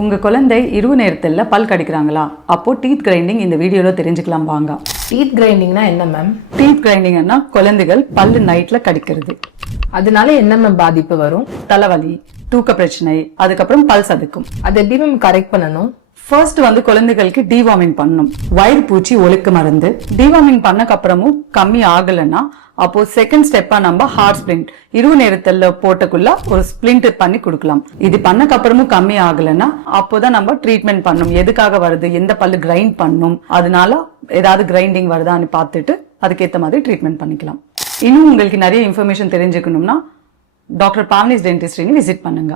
உங்க குழந்தை இரவு நேரத்துல பல் கடிக்கிறாங்களா? அப்போ டீத் கிரைண்டிங் இந்த வீடியோல தெரிஞ்சுக்கலாம் வாங்க. டீத் கிரைண்டிங்னா என்ன மேம்? டீத் கிரைண்டிங்னா குழந்தைகள் பல்லு நைட்ல கடிக்கிறது. அதனால என்ன மேம் பாதிப்பு வரும்? தலைவலி, தூக்க பிரச்சனை, அதுக்கப்புறம் பல் சதுக்கும். அதை எப்படி மேம் கரெக்ட் பண்ணணும்? ஃபர்ஸ்ட் குழந்தைகளுக்கு டிவார்மிங் பண்ணணும். வயிறு பூச்சி ஒழுக்க மருந்து டிவார்மிங் பண்ணக்கு அப்புறமும் கம்மி ஆகலைன்னா அப்போ செகண்ட் ஸ்டெப்பா நம்ம ஹார்ட் ஸ்பிளிண்ட் இரவு நேரத்துல போட்டுக்குள்ள ஒரு ஸ்பிளிண்ட் பண்ணி கொடுக்கலாம். இது பண்ணக்கு அப்புறமும் கம்மி ஆகலைன்னா அப்போதான் நம்ம ட்ரீட்மெண்ட் பண்ணணும். எதுக்காக வருது, எந்த பல்லு கிரைண்ட் பண்ணும், அதனால ஏதாவது கிரைண்டிங் வருதான்னு பார்த்துட்டு அதுக்கேற்ற மாதிரி ட்ரீட்மெண்ட் பண்ணிக்கலாம். இன்னும் உங்களுக்கு நிறைய இன்ஃபர்மேஷன் தெரிஞ்சுக்கணும்னா டாக்டர் பாவனிஸ் டென்டிஸ்ட்ரின்னு விசிட் பண்ணுங்க.